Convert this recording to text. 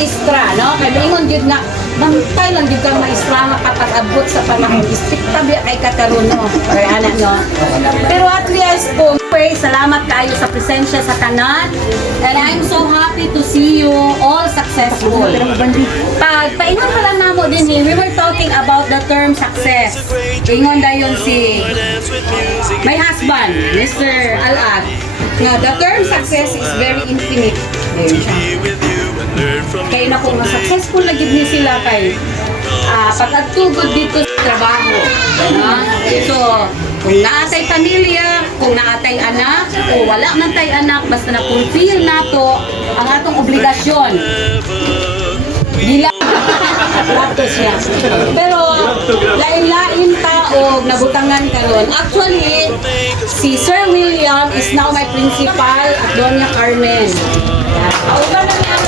maestra, no? Kaya ingon jud nga bantay lang jud kang maestra kapag abot sa panahon istrikta biya kay kakaron no. Kaya ana no. Pero at least po, salamat kayo sa presensya sa tanan. And I'm so happy to see you all successful. Paingon pala namo din we were talking about the term success. Ingon dayon si my husband, Mr. Alat. Now, the term success is very infinite. Kaya na kung successful na gid ni sila kay pag-agtugod dito sa trabaho. So, kung naatay pamilya, kung naatay anak, o wala man tay anak, basta na-fulfill nato ang atong obligasyon. Dila lato siya. Pero lain-lain ta o nabutangan karon. Actually, si Sir William is now my principal at Doña Carmen. Kauban na niya ang